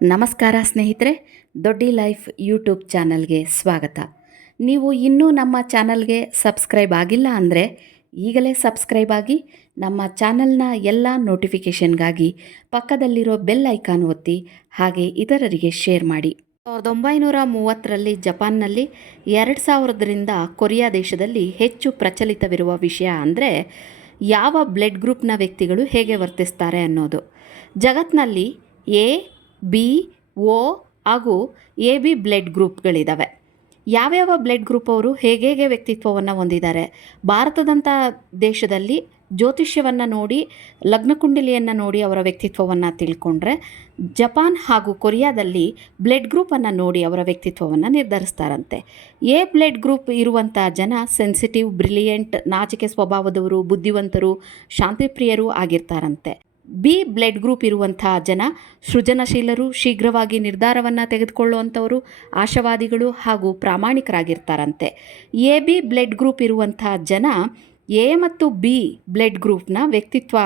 ನಮಸ್ಕಾರ ಸ್ನೇಹಿತರೆ, ದೊಡ್ಡಿ life YouTube ಚಾನಲ್ಗೆ ಸ್ವಾಗತ. ನೀವು ಇನ್ನೂ ನಮ್ಮ ಚಾನಲ್ಗೆ ಸಬ್ಸ್ಕ್ರೈಬ್ ಆಗಿಲ್ಲ ಅಂದರೆ ಈಗಲೇ ಸಬ್ಸ್ಕ್ರೈಬ್ ಆಗಿ ನಮ್ಮ ಚಾನಲ್ನ ಎಲ್ಲ ನೋಟಿಫಿಕೇಷನ್ಗಾಗಿ ಪಕ್ಕದಲ್ಲಿರೋ ಬೆಲ್ ಐಕಾನ್ ಒತ್ತಿ ಹಾಗೆ ಇತರರಿಗೆ ಶೇರ್ ಮಾಡಿ. 1930ರಲ್ಲಿ ಜಪಾನ್ನಲ್ಲಿ 2000ರಿಂದ ಕೊರಿಯಾ ದೇಶದಲ್ಲಿ ಹೆಚ್ಚು ಪ್ರಚಲಿತವಿರುವ ವಿಷಯ ಅಂದರೆ ಯಾವ ಬ್ಲಡ್ ಗ್ರೂಪ್ನ ವ್ಯಕ್ತಿಗಳು ಹೇಗೆ ವರ್ತಿಸ್ತಾರೆ ಅನ್ನೋದು. ಜಗತ್ತಿನಲ್ಲಿ ಎ, ಬಿ, ಓ ಹಾಗೂ ಎ ಬಿ ಬ್ಲಡ್ ಗ್ರೂಪ್ಗಳಿದ್ದಾವೆ. ಯಾವ್ಯಾವ ಬ್ಲಡ್ ಗ್ರೂಪ್ ಅವರು ಹೇಗೆ ವ್ಯಕ್ತಿತ್ವವನ್ನು ಹೊಂದಿದ್ದಾರೆ. ಭಾರತದಂಥ ದೇಶದಲ್ಲಿ ಜ್ಯೋತಿಷ್ಯವನ್ನು ನೋಡಿ, ಲಗ್ನಕುಂಡಲಿಯನ್ನು ನೋಡಿ ಅವರ ವ್ಯಕ್ತಿತ್ವವನ್ನು ತಿಳ್ಕೊಂಡ್ರೆ, ಜಪಾನ್ ಹಾಗೂ ಕೊರಿಯಾದಲ್ಲಿ ಬ್ಲಡ್ ಗ್ರೂಪನ್ನು ನೋಡಿ ಅವರ ವ್ಯಕ್ತಿತ್ವವನ್ನು ನಿರ್ಧರಿಸ್ತಾರಂತೆ. ಎ ಬ್ಲಡ್ ಗ್ರೂಪ್ ಇರುವಂಥ ಜನ ಸೆನ್ಸಿಟಿವ್, ಬ್ರಿಲಿಯಂಟ್, ನಾಚಿಕೆ ಸ್ವಭಾವದವರು, ಬುದ್ಧಿವಂತರು, ಶಾಂತಿಪ್ರಿಯರು ಆಗಿರ್ತಾರಂತೆ. ಬಿ ಬ್ಲಡ್ ಗ್ರೂಪ್ ಇರುವಂಥ ಜನ ಸೃಜನಶೀಲರು, ಶೀಘ್ರವಾಗಿ ನಿರ್ಧಾರವನ್ನು ತೆಗೆದುಕೊಳ್ಳುವಂಥವರು, ಆಶಾವಾದಿಗಳು ಹಾಗೂ ಪ್ರಾಮಾಣಿಕರಾಗಿರ್ತಾರಂತೆ. ಎ ಬಿ ಬ್ಲಡ್ ಗ್ರೂಪ್ ಇರುವಂಥ ಜನ ಎ ಮತ್ತು ಬಿ ಬ್ಲಡ್ ಗ್ರೂಪ್ನ ವ್ಯಕ್ತಿತ್ವ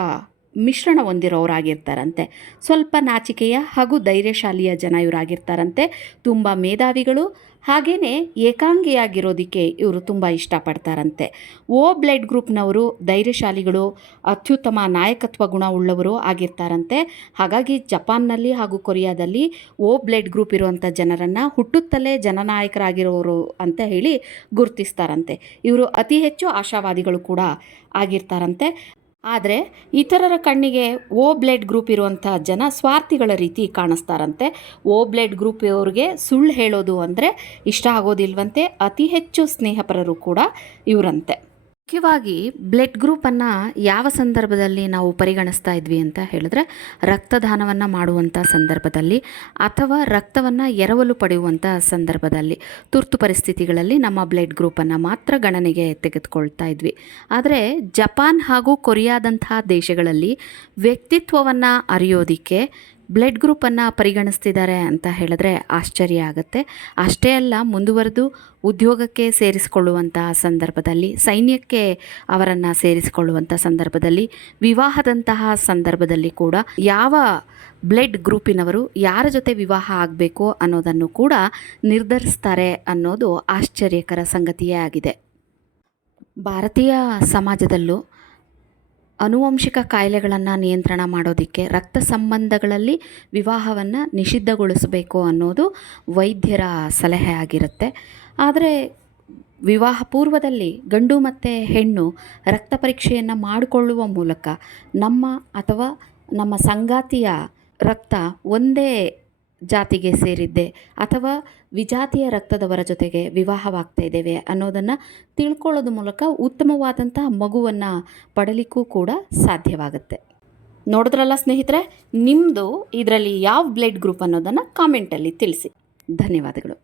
ಮಿಶ್ರಣ ಹೊಂದಿರೋರಾಗಿರ್ತಾರಂತೆ. ಸ್ವಲ್ಪ ನಾಚಿಕೆಯ ಹಾಗೂ ಧೈರ್ಯಶಾಲಿಯ ಜನ ಇವರಾಗಿರ್ತಾರಂತೆ. ತುಂಬ ಮೇಧಾವಿಗಳು, ಹಾಗೆಯೇ ಏಕಾಂಗಿಯಾಗಿರೋದಕ್ಕೆ ಇವರು ತುಂಬ ಇಷ್ಟಪಡ್ತಾರಂತೆ. ಓ ಬ್ಲಡ್ ಗ್ರೂಪ್ನವರು ಧೈರ್ಯಶಾಲಿಗಳು, ಅತ್ಯುತ್ತಮ ನಾಯಕತ್ವ ಗುಣ ಉಳ್ಳವರು ಆಗಿರ್ತಾರಂತೆ. ಹಾಗಾಗಿ ಜಪಾನ್ನಲ್ಲಿ ಹಾಗೂ ಕೊರಿಯಾದಲ್ಲಿ ಓ ಬ್ಲಡ್ ಗ್ರೂಪ್ ಇರುವಂಥ ಜನರನ್ನು ಹುಟ್ಟುತ್ತಲೇ ಜನನಾಯಕರಾಗಿರೋರು ಅಂತ ಹೇಳಿ ಗುರುತಿಸ್ತಾರಂತೆ. ಇವರು ಅತಿ ಹೆಚ್ಚು ಆಶಾವಾದಿಗಳು ಕೂಡ ಆಗಿರ್ತಾರಂತೆ. ಆದರೆ ಇತರರ ಕಣ್ಣಿಗೆ ಓ ಬ್ಲಡ್ ಗ್ರೂಪ್ ಇರುವಂಥ ಜನ ಸ್ವಾರ್ಥಿಗಳ ರೀತಿ ಕಾಣಿಸ್ತಾರಂತೆ. ಓ ಬ್ಲಡ್ ಗ್ರೂಪ್ ಅವ್ರಿಗೆ ಸುಳ್ಳು ಹೇಳೋದು ಅಂದರೆ ಇಷ್ಟ ಆಗೋದಿಲ್ವಂತೆ. ಅತಿ ಹೆಚ್ಚು ಸ್ನೇಹಪರರು ಕೂಡ ಇವರಂತೆ. ಮುಖ್ಯವಾಗಿ ಬ್ಲಡ್ ಗ್ರೂಪನ್ನು ಯಾವ ಸಂದರ್ಭದಲ್ಲಿ ನಾವು ಪರಿಗಣಿಸ್ತಾ ಇದ್ವಿ ಅಂತ ಹೇಳಿದ್ರೆ, ರಕ್ತದಾನವನ್ನು ಮಾಡುವಂಥ ಸಂದರ್ಭದಲ್ಲಿ ಅಥವಾ ರಕ್ತವನ್ನು ಎರವಲು ಪಡೆಯುವಂಥ ಸಂದರ್ಭದಲ್ಲಿ, ತುರ್ತು ಪರಿಸ್ಥಿತಿಗಳಲ್ಲಿ ನಮ್ಮ ಬ್ಲಡ್ ಗ್ರೂಪನ್ನು ಮಾತ್ರ ಗಣನೆಗೆ ತೆಗೆದುಕೊಳ್ತಾ ಇದ್ವಿ. ಆದರೆ ಜಪಾನ್ ಹಾಗೂ ಕೊರಿಯಾದಂತಹ ದೇಶಗಳಲ್ಲಿ ವ್ಯಕ್ತಿತ್ವವನ್ನು ಅರಿಯೋದಕ್ಕೆ ಬ್ಲಡ್ ಗ್ರೂಪನ್ನು ಪರಿಗಣಿಸ್ತಿದ್ದಾರೆ ಅಂತ ಹೇಳಿದ್ರೆ ಆಶ್ಚರ್ಯ ಆಗುತ್ತೆ. ಅಷ್ಟೇ ಅಲ್ಲ, ಮುಂದುವರೆದು ಉದ್ಯೋಗಕ್ಕೆ ಸೇರಿಸಿಕೊಳ್ಳುವಂಥ ಸಂದರ್ಭದಲ್ಲಿ, ಸೈನ್ಯಕ್ಕೆ ಅವರನ್ನು ಸೇರಿಸಿಕೊಳ್ಳುವಂಥ ಸಂದರ್ಭದಲ್ಲಿ, ವಿವಾಹದಂತಹ ಸಂದರ್ಭದಲ್ಲಿ ಕೂಡ ಯಾವ ಬ್ಲಡ್ ಗ್ರೂಪಿನವರು ಯಾರ ಜೊತೆ ವಿವಾಹ ಆಗಬೇಕು ಅನ್ನೋದನ್ನು ಕೂಡ ನಿರ್ಧರಿಸ್ತಾರೆ ಅನ್ನೋದು ಆಶ್ಚರ್ಯಕರ ಸಂಗತಿಯೇ ಆಗಿದೆ. ಭಾರತೀಯ ಸಮಾಜದಲ್ಲೂ ಆನುವಂಶಿಕ ಕಾಯಿಲೆಗಳನ್ನು ನಿಯಂತ್ರಣ ಮಾಡೋದಕ್ಕೆ ರಕ್ತ ಸಂಬಂಧಗಳಲ್ಲಿ ವಿವಾಹವನ್ನು ನಿಷಿದ್ಧಗೊಳಿಸಬೇಕು ಅನ್ನೋದು ವೈದ್ಯರ ಸಲಹೆ ಆಗಿರುತ್ತೆ. ಆದರೆ ವಿವಾಹ ಪೂರ್ವದಲ್ಲಿ ಗಂಡು ಮತ್ತು ಹೆಣ್ಣು ರಕ್ತ ಪರೀಕ್ಷೆಯನ್ನು ಮಾಡಿಕೊಳ್ಳುವ ಮೂಲಕ ನಮ್ಮ ಅಥವಾ ನಮ್ಮ ಸಂಗಾತಿಯ ರಕ್ತ ಒಂದೇ ಜಾತಿಗೆ ಸೇರಿದ್ದೆ ಅಥವಾ ವಿಜಾತಿಯ ರಕ್ತದವರ ಜೊತೆಗೆ ವಿವಾಹವಾಗ್ತಾ ಇದ್ದೇವೆ ಅನ್ನೋದನ್ನು ತಿಳ್ಕೊಳ್ಳೋದ್ರ ಮೂಲಕ ಉತ್ತಮವಾದಂತಹ ಮಗುವನ್ನು ಪಡಲಿಕ್ಕೂ ಕೂಡ ಸಾಧ್ಯವಾಗುತ್ತೆ. ನೋಡಿದ್ರಲ್ಲ ಸ್ನೇಹಿತರೆ, ನಿಮ್ಮದು ಇದರಲ್ಲಿ ಯಾವ ಬ್ಲಡ್ ಗ್ರೂಪ್ ಅನ್ನೋದನ್ನು ಕಾಮೆಂಟಲ್ಲಿ ತಿಳಿಸಿ. ಧನ್ಯವಾದಗಳು.